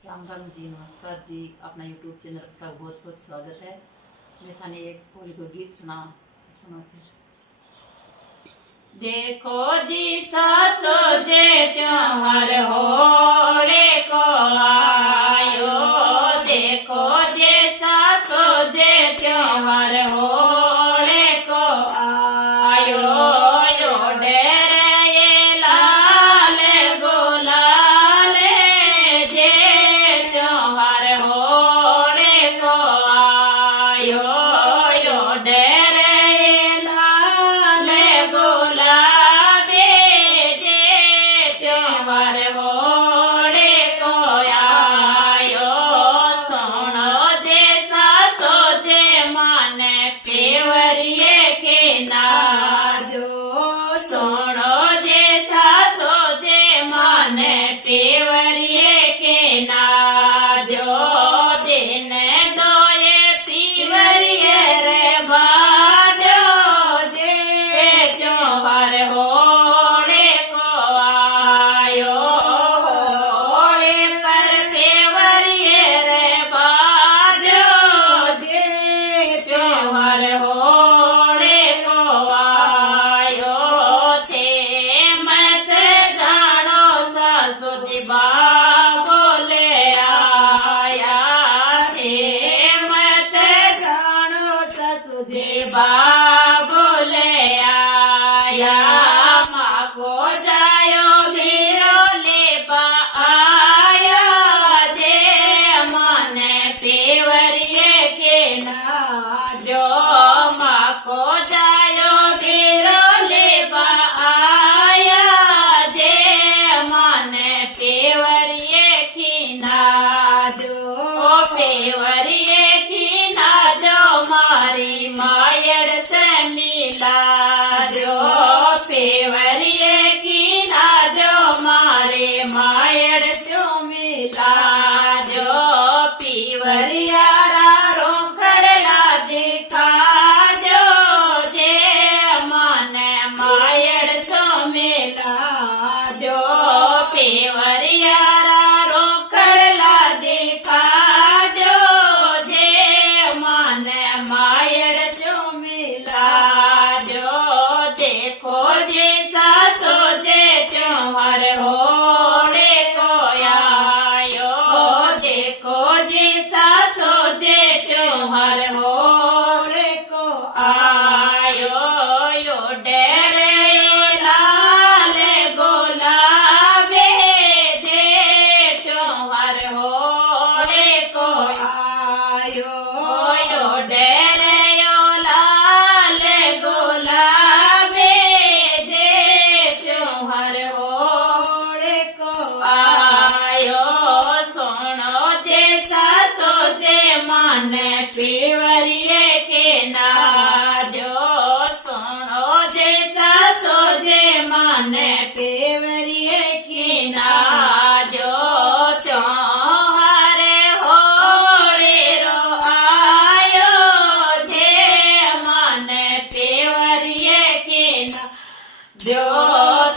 राम राम जी, नमस्कार जी। अपना YouTube channel का बहुत बहुत स्वागत है। मैं थाने एक होली को गीत सुना, तो सुनो फिर। देखो जी सासो जे त्योहार होड़े को आयो, देखो जे सासो जे त्योहार होड़े को आयो, यो डेरे ये लाल गुलाल जे त्योहार होड़े को आयो, यो डेरे ये लाल गुलाबे जे त्योहार होड़े को आयो। सोनो जे सासो जे माने पेवरिए के नाजो, सोनो जे सासो जे माने पेवरिए के नाजो, दिन दोए पीवरिए रे बाजो जे त्योहार होड़े को आयो, होड़े पर पेवरिए रे बाजो जे त्योहार होड़े को आयो। थे मत जानो सासु जी बोले आया, थे मत जानो सासु जी बोले आया। माँ को जायो वीरो लेबा आया, जे माने पेवरिए के नाजो, माँ को जायो वीरो लेबा आया, जे माने पेवरिए की नाजो, पेवरिए की नाजो मारी मायड़ से मिला जो, पेवरिए की नाजो मारे मायड़ से मिला जो। पीवरिया रोखड़ला दिखा जो, जे माने मायड़ से मिला जो, पेवरिया रोखड़ला दिखा जो, जे माने मायड़ से मिला जो। देखो जे सासो जे त्योहार होड़े को आयो, देखो जे सासो जे त्योहार होड़े को आयो, यो डेरे लाल गुलाबे जे त्योहार होड़े को आयो, यो डेरे लाल गुलाबे जे त्योहार होड़े को आयो। सोनो जे सासो जे माने पेवरिए के नाजो, सोनो जे सासो जे माने पेवरिए के नाजो। त्योहार होड़े रो आयो, जे माने पेवरिए के नाजो,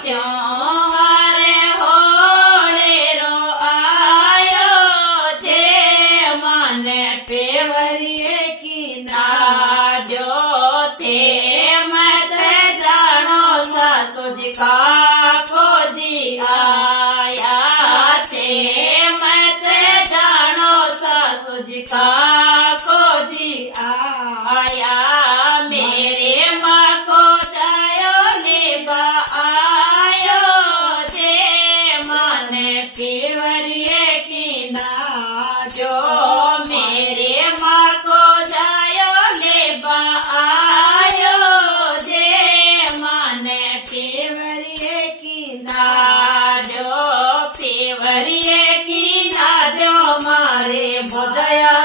त्योहार होड़े रो आयो, जे माने पेवरिए की नाजो। थे मत जानो सासु जी काको जी आया, थे मत जानो सासु जी काको जी आया। मेरे माँ को जायो लेबा आयो, जे माने पेवरिए की नाजो, मेरे माँ को जायो लेबा आयो, जे माने पेवरिए की नाजो, पेवरिए की नाजो मारे बोधया